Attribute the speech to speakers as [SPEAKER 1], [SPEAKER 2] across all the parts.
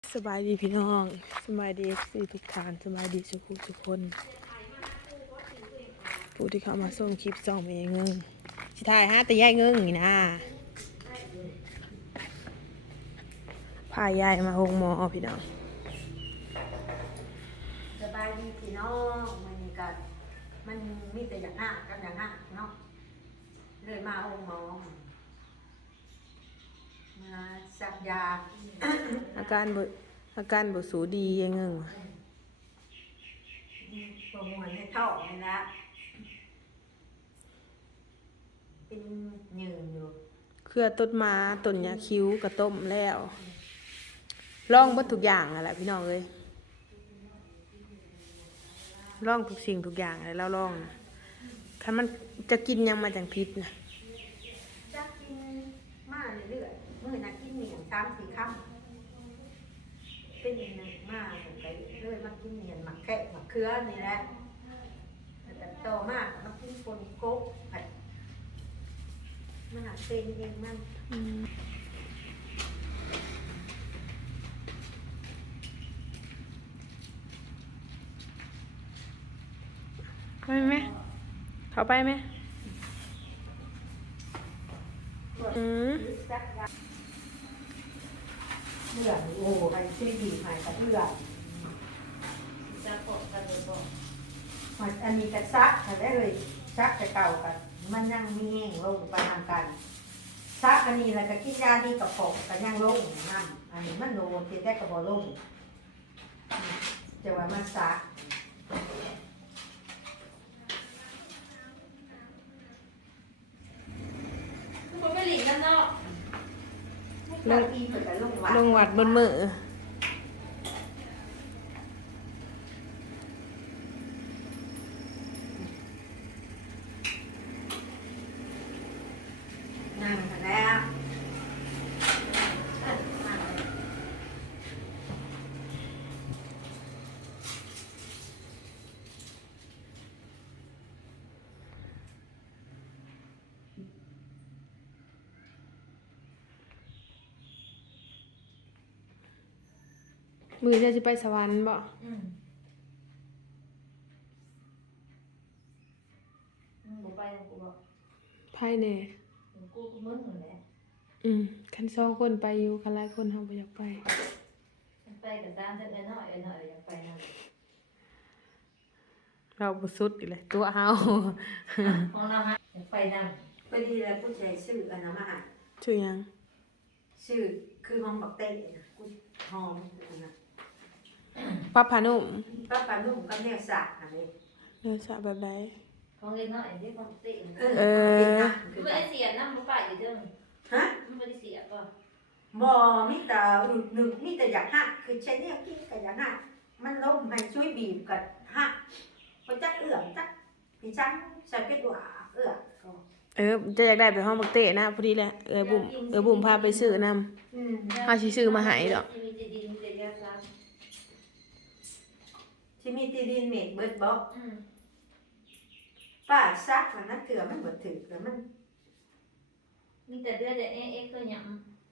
[SPEAKER 1] สบายดีพี่น้องสบายดีสี่ทุกท่านสบายดีทุกคนผู้ที่เข้ามาส่งคลิปส่องมาเองเงิงสิถ่ายฮะแต่ยายเงิงนี่นะพายายมาหงหมอพี่น้อง
[SPEAKER 2] สบายดีพี่น้องมันมีแต่อย่างห้ากันอย่างห้าเนาะเลยมาองค์หมอมาสักยา
[SPEAKER 1] อาการบ่สูดียายเงิง
[SPEAKER 2] ปวดหัวในท้องนี่ละเป็นเหนื่อยอยู่
[SPEAKER 1] เครือต้นมาต้นยาคิ้วกระต้มแล้วลองเบิดทุกอย่างนั่นแหละพี่น้องเอ้ยลองทุกสิ่งทุกอย่างเลยแล้วลองนะถ้ามันจะกินยังมาจังพิษนะ
[SPEAKER 2] จะกินมาเรื่อยๆมื้อนะกินเหนียง3-4 คำเป็นหนึ่งมากไปเลยมากินเหนียงหมักแค่หมักเคือนี่แหละแต่โตมากมากินปนกบผัดมันหาเต็มเองมัน
[SPEAKER 1] ไปไหมเขาไปไหม
[SPEAKER 2] เลือดโอ้ใครช่วยดีหายกับเลือดจะกดกันเลยบอกอันนี้กระซักได้เลยซักจะเก่ากันมันยังมีแห้งลงไปทางกันซักอันนี้แล้วก็กินยาดีกับปกกันยังลงน้ำอันนี้มันโดนเทได้กับบอลงจะว่ามันซัก
[SPEAKER 3] มันไม่หลีกกันเนาะ
[SPEAKER 1] ลงวัดบนมือ
[SPEAKER 2] นั่งแล้ว
[SPEAKER 1] มือจะไปสวรรค์บ่
[SPEAKER 3] กูไปกูบอก
[SPEAKER 1] ไพ่เน่
[SPEAKER 3] กูมึนเหมือนแหละ
[SPEAKER 1] คันสองคนไปอยู่คันหลายคนเขาบ่อยากไป
[SPEAKER 3] ไปกับตามจะหน่อยอยากไปนั่น
[SPEAKER 1] เราบ่สุดอีกเลยตัวเฮา
[SPEAKER 3] ของเราฮะอยากไปนั่น
[SPEAKER 2] พอดีแล้วผู้ชายชื่ออันนั้นมาหา
[SPEAKER 1] ชื่อหยัง
[SPEAKER 2] ชื่อคือห้องบักเต้นะกูหอมอันนั้น
[SPEAKER 1] ป้าพานุ่ม
[SPEAKER 2] ป้าปานุ่มก็เรียกสักอันนี้
[SPEAKER 1] เนื้อสะแบบใด
[SPEAKER 3] ของเล็กน้อยที่ของติ
[SPEAKER 2] คือ
[SPEAKER 3] ไม่ได้เสียน้ำมันไปอยู่เรื่อง
[SPEAKER 2] ฮะ
[SPEAKER 3] ไม่ได้เสียป่ะ
[SPEAKER 2] บ่มีแต่หนึ่งมีแต่อยากหักคือใช้เนี่ยกินกับอยากหักมันล้มให้ช่วยบีบกับหักมันจักเอื้อมจักพี่จังใส่เป็ดหวาเอื้อ
[SPEAKER 1] จะอยากได้ไปห้องบักเตะนะพอดีแหละบุ๋มพาไปซื้อนำเฮาสิซื้อมาให้ดอก
[SPEAKER 3] มีจะดินจะยาซ้
[SPEAKER 2] ที่มีตีดินเม็ดเบิดบ่
[SPEAKER 3] ำ
[SPEAKER 2] ป้าซักมันนั่นเถื่อมันบ่ถึกแล้วมัน
[SPEAKER 3] มีแต่เดือดเอ็กก็ยัง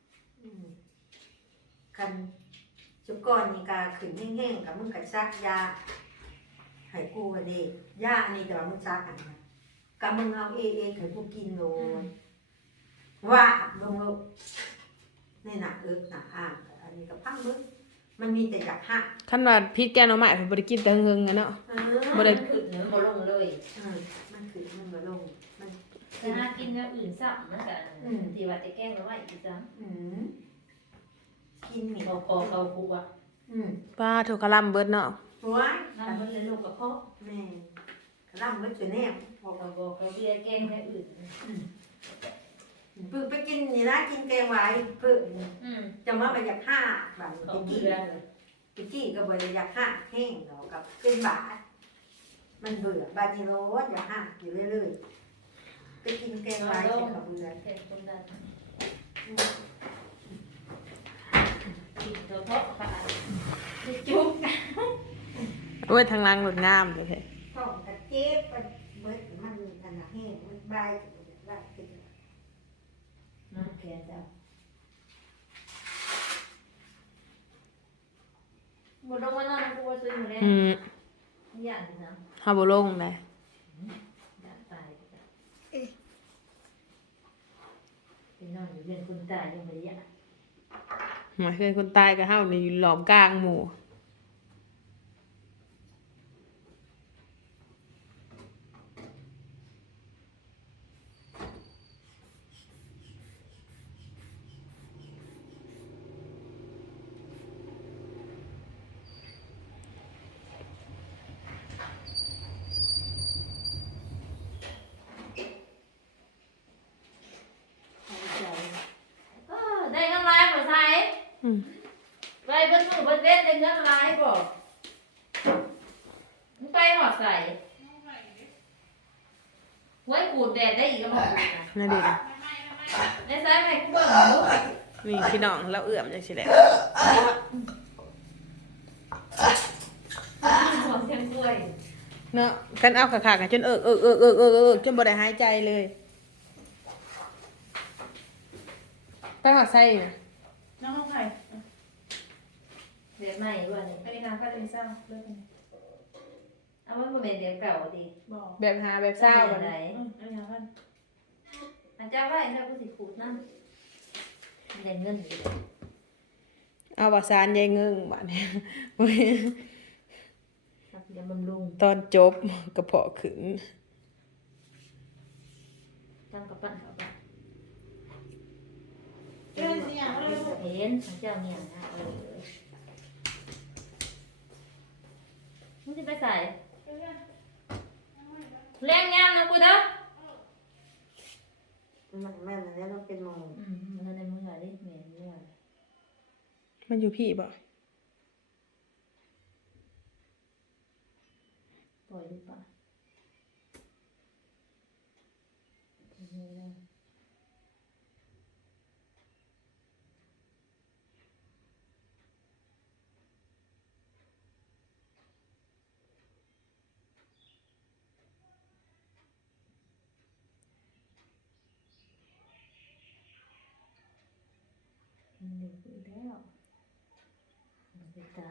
[SPEAKER 2] คันจุกอนนี่ก็ขึ้นแห้งๆกับมึงก็ซักยาให้กูอันนี้ยาอันนี้แต่ว่ามึงซักอันนั้นกับมึงเอาเอให้กูกินโลนว่าลงลูกนี่หนักหนักอ่างอันนี้ก็พังมึงมันมีแต่อยากหัก
[SPEAKER 1] คันว่าพิษแกงหน่อไม้เพิ่นบ่ได้กินแต่หึงๆอะเนาะ บ่ได้
[SPEAKER 3] ขึ้นเนื้อบ่ลงเลย
[SPEAKER 2] มันคือมันบ่ลงมัน
[SPEAKER 3] จะหากินแบบอื่นซ้ำนะกันที่ว่าจะแกล้งเราไว้อีกซ้
[SPEAKER 2] กินเหม็น
[SPEAKER 3] ำพอเขาคุกอ่ะ
[SPEAKER 1] ป้าถูกกะลำเบิดเนาะ
[SPEAKER 2] ว้าย
[SPEAKER 3] น้ำมันเลยลงกับพ่อ
[SPEAKER 2] แม่กระลำมันจะแนบ
[SPEAKER 3] บอกเขาเบียร์แกล้งแค่อื่น
[SPEAKER 2] ปึกไปกินนี่นะกินแกงไว้เพิ่ม จะมาไปอยากห้าแบบ
[SPEAKER 3] เขา
[SPEAKER 2] ตะ
[SPEAKER 3] เบื่
[SPEAKER 2] กี้
[SPEAKER 3] อ
[SPEAKER 2] ตะกี้ก็บ่ได้อยากห้าแห้งเนาะกับเป็นบาทมันเบื่อบาจิโร่อยากห้าอยู่เรื่อยๆไปกินแกงไว้เป็นกับเบื่อ
[SPEAKER 3] แกล้งคนดันกินเฉพาะปลาจุ๊บ
[SPEAKER 1] โอ้ยทางหลังรถงามเลยแท้
[SPEAKER 2] ท้องกระเจี๊ยบมันเบิดมันอันน่ะแห้งมันใบใบเป็น
[SPEAKER 3] น้ำแข็งจ้ะบ่ลงมานอนกูว่าซื้อมาแล้ว
[SPEAKER 1] อืม
[SPEAKER 3] ย่านนะ
[SPEAKER 1] เฮาบ่ลงได้
[SPEAKER 3] ย่านตายไปนอนอยู่เรือนคนตายยังบ่ได้ย่าน
[SPEAKER 1] หมายคือคนตายกับเฮานี่อยู่หลอมกลางหมู่
[SPEAKER 3] ได้เงินลายบ่ใส่
[SPEAKER 1] อืม
[SPEAKER 3] ไปเบิ่งมือเบิ่งเล่นได้เงินลายบ่มึงไปหอดใส่ไว้ขูดแดดได้อีกแล้วบ่ขูดนะ
[SPEAKER 1] นั่นดิ
[SPEAKER 3] ได้ใส่ไหมกูเบิ่งดู
[SPEAKER 1] นี่พี่น้องเราเอื้อมจังซี่แหละ
[SPEAKER 3] หัวเสียงกล้วย
[SPEAKER 1] เนาะกันเอาขาๆกันจนจนบ่ได้หายใจเลยไปหอดไส้น่ะ
[SPEAKER 4] น้องห้องไข่
[SPEAKER 3] เดี๋ยวใหม่ว่านี่
[SPEAKER 4] อันนี้น้ำก็เป็นเศร้าเลิกกัน
[SPEAKER 3] เอามันบ่เป็นเดี๋ยวเก่าดิ
[SPEAKER 4] บอก
[SPEAKER 1] แบบหาแบบเศร้า
[SPEAKER 3] บ่
[SPEAKER 1] กัน
[SPEAKER 3] ได้
[SPEAKER 4] อันนี้น้ำกัน
[SPEAKER 3] อาจารย์ว่าแล้วกูสิขูดนั่นได้เงินอยู่
[SPEAKER 1] เอาว่าซานยายเงิงบัดนี้
[SPEAKER 3] ครับเดี๋ยวบำรุง
[SPEAKER 1] ตอนจบกระเพาะขึ้น
[SPEAKER 3] ทำกับปั้นเขาไป
[SPEAKER 4] เรื่องนี้อย่างไรลูก
[SPEAKER 3] เห็นของเจ้าเนี่ยนะมึงจะไปใส่แรงงานนะกูเด้อ
[SPEAKER 2] แม่นแล้วเราเป็นโมง
[SPEAKER 3] มึงในมือหาดิเหม็นเนี่ย
[SPEAKER 1] มันอยู่พี่บ่
[SPEAKER 3] ปล่อยดีกว่ามันเด็กอีกแล้วมันไปตัด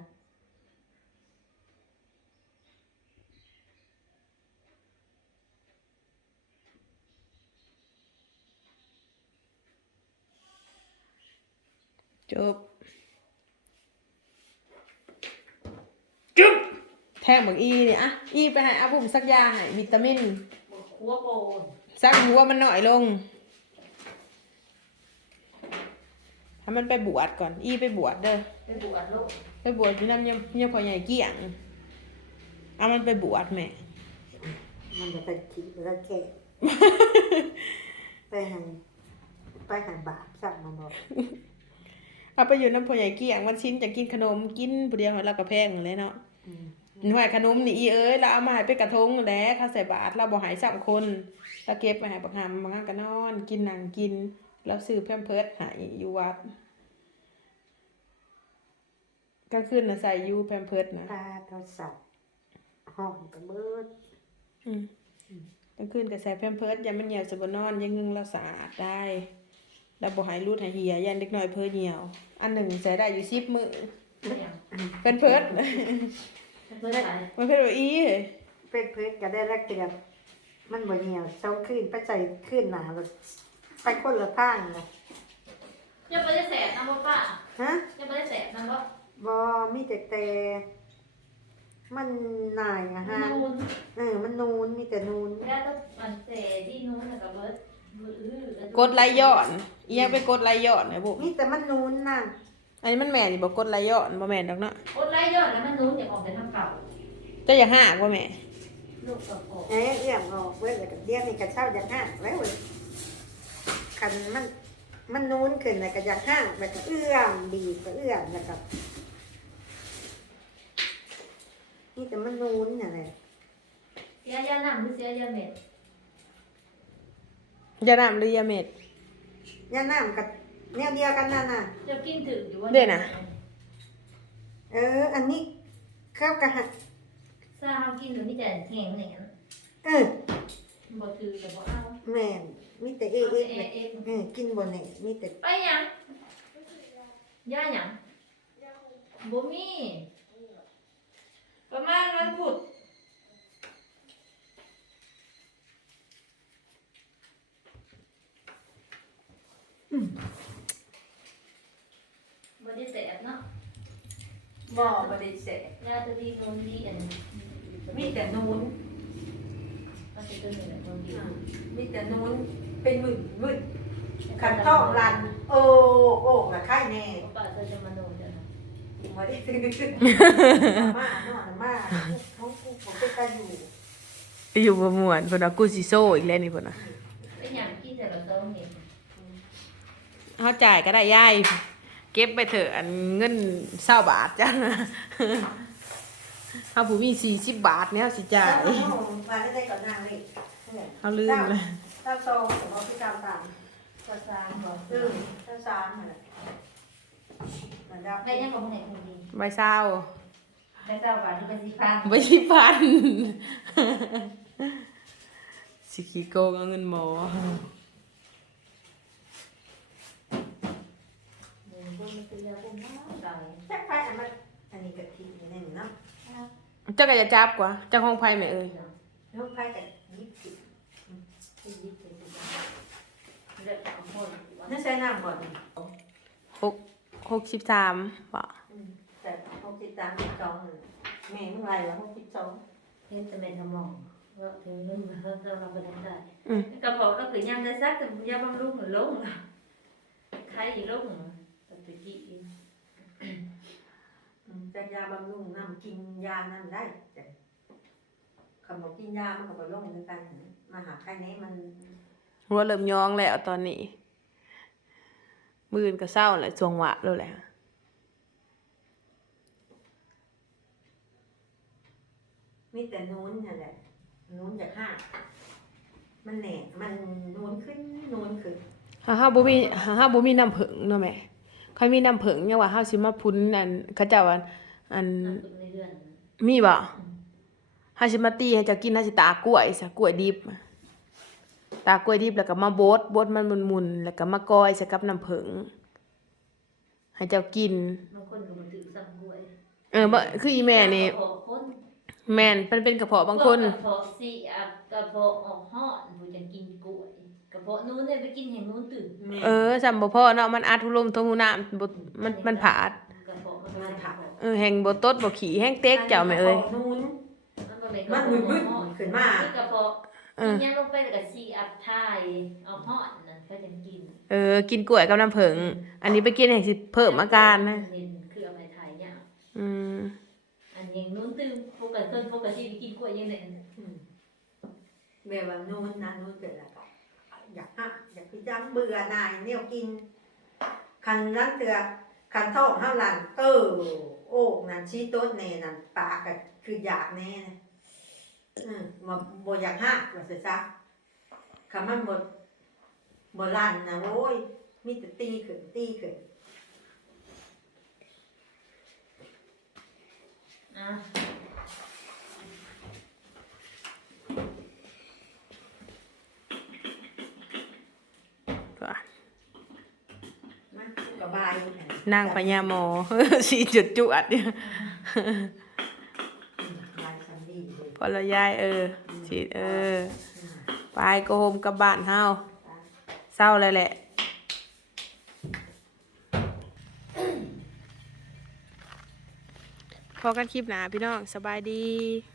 [SPEAKER 1] จบจุ๊บแทงบักอีเนี่ยอะอีไปให้อาบุ๋มสักยาให้วิตามิน
[SPEAKER 3] หัวโกน
[SPEAKER 1] สักหัวมันหน่อยลงให้มันไปบวชก่อนอีไปบวชเด้อ
[SPEAKER 3] ไปบวชลูก
[SPEAKER 1] ไปบวชอยู่น้ำเนี่ยพ่อใหญ่เกี่ยงเอามันไปบวชแม่
[SPEAKER 2] มันจะไปขี่แล้วแก่ ไปหันบาปสั่งมาบอก
[SPEAKER 1] เอาไปอยู่น้ำพ่อใหญ่เกี่ยงวันชิ้นจะกินขนมกินผู้เดียวเราก็แพงเลยเนาะหน่วยขนมนี่อีเอ้ยเราเอามาให้ไปกระทงแหล้วข้าใส่บาตรเราบ่ใหายสามคนเราเก็บไปให้บักหำบางครั้งก็นอนกินหนังกินแล้วซื้อแพมเพิร์สให้อยู่วัดกลางคืนน่ะใส่อยูแพมเพิร์สนะ
[SPEAKER 2] ตาเขาสับห้องกระเบิด
[SPEAKER 1] กลางคืนก็ใส่แพมเพิร์สยันมันเหี่ยวสบนอนยังงึงเราสะอาดได้แล้วบ่ใหายรูดใหายเหี่ยยันเด็กน้อยเพ้อเหี่ยวอันหนึ่งใส่ได้อยู่10 มื้อ
[SPEAKER 3] อย่าง
[SPEAKER 1] เป็นเพิร์ส
[SPEAKER 3] เพื่อใส่
[SPEAKER 1] มันเป็นแบบอีเฮ้ย
[SPEAKER 2] เป็นเพชรก็ได้แลกเตียบมันบ่เหี่ยวเช้าขึ้นไปใส่ขึ้นหนาแล้วไปคนละทางนะ
[SPEAKER 3] จะไปได้แสบนะบ่ป้า
[SPEAKER 2] ฮะ
[SPEAKER 3] จะไปได้แสบนะบ่
[SPEAKER 2] บอมีแต่มันหน่ายอะฮะ
[SPEAKER 3] นูน
[SPEAKER 2] มันนูนมีแต่นูน
[SPEAKER 3] แล้วต้องมันเสที่นู้นแล้วก็เบิดมือก
[SPEAKER 1] ดไหลย้อนอีหยังไปกดไหลย้อนนะบุ
[SPEAKER 2] มีแต่มันนูนนะ
[SPEAKER 1] อันนี้มันแม่นนี่บ่กดไหลย้อนบ่แม่นดอกเนาะ
[SPEAKER 3] กดไล่ยอดแล้วมันนู้นอย่าออกไปทางเก่า
[SPEAKER 1] จะอย่าหากบ่แม่
[SPEAKER 3] ลูกกับออก
[SPEAKER 2] เอี่ยมออกเว้ยแล้วก็เดี๋ยวนี้ก็เช่าอย่างห้างแล้วเว้ยคันมันนูนขึ้นแล้วก็อย่างห้างแล้วก็เอื้อมบีบก็เอื้อมแล้วก็นี่แต่มันนูนอย่างไร
[SPEAKER 3] เสียยาหนังหรือเสียยาเม็ด
[SPEAKER 1] ยาน้ำหรือยาเม็ด
[SPEAKER 2] ย่าน้ำกับแนวเดียวกันนั่นน่ะ
[SPEAKER 3] จะกินถึงอยู่ว่า
[SPEAKER 1] เด้น่ะ
[SPEAKER 2] อันนี้เข้ากะฮะ
[SPEAKER 3] ซาเฮากินหรือมีแต่แห้งเนี่ย
[SPEAKER 2] เออ
[SPEAKER 3] บ่ถือแต่บ่เอา
[SPEAKER 2] แม่นมีแต่เอ
[SPEAKER 3] เอา
[SPEAKER 2] เอ
[SPEAKER 3] แต่เอง
[SPEAKER 2] กินบ่แน่มีแต่
[SPEAKER 3] ไปหยังย่าหยังบ่มีประมาณวันพุธบ่ได้แสบเนาะ
[SPEAKER 2] บ่ได้เสร็จ
[SPEAKER 3] ยาตัวดีนูนดีอัน
[SPEAKER 2] มีแต่นูน
[SPEAKER 3] ก็จะตัวนี้แหละนูนดี
[SPEAKER 2] มีแต่นูนเป็นมึนขันต้องรันโอ้ละไข่แน่
[SPEAKER 3] ป้าเธอจะมาโนจ้ะนะ
[SPEAKER 2] มาได้ซื้อมาหน่อยมาเขาผมไปตาอยู่
[SPEAKER 1] อยู่บ่ม่วนเพิ่นว่ากูสิโซ่อีกแล้วนี่เพิ่นน่ะ
[SPEAKER 3] ไปหยังกินแต่ละตัวเห็น
[SPEAKER 1] เฮาจ่ายก็ได้ยายเก็บไปเถอะอันเงิน20บาทจ้ะเฮาผู้มี40บาทเนี่ยเฮาสิจ่าย
[SPEAKER 2] มาได้ก่อนนางเลย
[SPEAKER 1] เฮาลืมเลย
[SPEAKER 2] เจ้าโตผมเอาที่ตามตาม
[SPEAKER 3] ก็สร้างบ่
[SPEAKER 2] เจ้าสามนั่นแหละระดับ
[SPEAKER 3] ได้ยังของไหนคนดี
[SPEAKER 1] ใบเศร้า
[SPEAKER 3] ได้เจ้าบาทที่เป็น10,000
[SPEAKER 1] ใบสิพันสิขี้โกงเอาเงินหมอ
[SPEAKER 3] คนมันเป็นยาคุมตาย
[SPEAKER 2] แจ็คไฟอันนี้กะทินี่นี่นะ
[SPEAKER 1] เจ้าก็จะจับกว่าเจ้าของไผแม่เอ้ย
[SPEAKER 2] ลูกไฟกับยิบสิ
[SPEAKER 3] ที่ยึดเป็นเลือดของคน
[SPEAKER 2] นั่นใช้น้ำก่อน
[SPEAKER 1] 63บ่
[SPEAKER 2] แต่63 แม่เมื่อไรวะ62
[SPEAKER 3] เห็นแต่เป็นสมองว่าถึงเรื่องเพิ่มเราไปได้กระเพาะก็คือยามได้ซักแต่ยาบำรุงหรือลงใครอีลงตะกี้
[SPEAKER 2] จะยาบำรุงน้ำกินยานั่นได้แต่คำบอกกินยามันก็บ่ลงเหมือนกันมาหาใครนี้มัน
[SPEAKER 1] หัวเริ่มยองแล้วตอนนี้มื้ออื่นก็เศร้าแหละช่วงหวะแล้วแหละ
[SPEAKER 2] มีแต่นู้นนั่นแหละนู้นจากห้ามันแหน่มันนู้นขึ้น
[SPEAKER 1] เฮาบ่มีน้ำผึ้งเนาะแม่ใครมีน้ำผึ้งยังว่าเฮาสิมาพุ้นอันเขาเจ้าอัน
[SPEAKER 3] ในเดือน
[SPEAKER 1] มีบ่เฮาสิมาตีให้เจ้ากินเฮาสิตากกล้วยซะกล้วยดิบตากกล้วยดิบแล้วก็มาบดมันหมุนๆแล้วก็มากอยใส่กับน้ำผึ้งให้เจ้ากิน
[SPEAKER 3] บางคนก็มันถือซ้ำด้วย
[SPEAKER 1] บ่คืออีแม่นี่
[SPEAKER 3] คน
[SPEAKER 1] แม่นเป็นกระเพาะบางคน
[SPEAKER 3] กระเพาะสีกระเพาะออกห่อนผู้จะกินกล้วยกระเพาะนู้นเนี่ยไปกินแห่งนู้นตื่น
[SPEAKER 1] จำบ่พอเนาะมันอัดทุลมทงหูน้ำบ่มันผาด
[SPEAKER 3] กระเพาะมันถาม
[SPEAKER 1] แห่งบ่ตดบ่ขี้แห้งเต็กเจ้าแม่เอ้ย
[SPEAKER 2] นู้น
[SPEAKER 3] มันมึนขึ้นมากระเพาะกินยังลงไปแล้วก็สีอัดทายเอาห่อนนั่นก็จะกิน
[SPEAKER 1] กินกล้วยกับน้ำผึ้งอันนี้ไปกินให้สิเพิ่มอาการนะ
[SPEAKER 3] คือเอาไปถ่ายเนี่ย
[SPEAKER 1] อืม
[SPEAKER 3] อันยังนู้นตื่นปกติกินกล้วยยังไง
[SPEAKER 2] แบบว่านู้นนะนู้นเกิดอะไรอยากไปจังเบื่อหน่ายเนี่ยกินคันนั้นเตือคันท้องห้าลันโอ้นั่นชี้โต๊ดแน่นั่นปากก็คืออยากแน่นะมาบ่อยากห้าว่าสิซะคำมันบ่ลันนะโอ้ยมีแต่ตีขึ้น
[SPEAKER 3] อ่ะ
[SPEAKER 2] มันกระบาย
[SPEAKER 1] นางพญาหมอ สีจุดจวดเนี่ย
[SPEAKER 2] ลายสันดีเลย
[SPEAKER 1] พอละยายสิไปโกโฮมกลับบ้านเฮาเศร้าเลยแหละพอกันคลิปหน้าพี่น้องสบายดี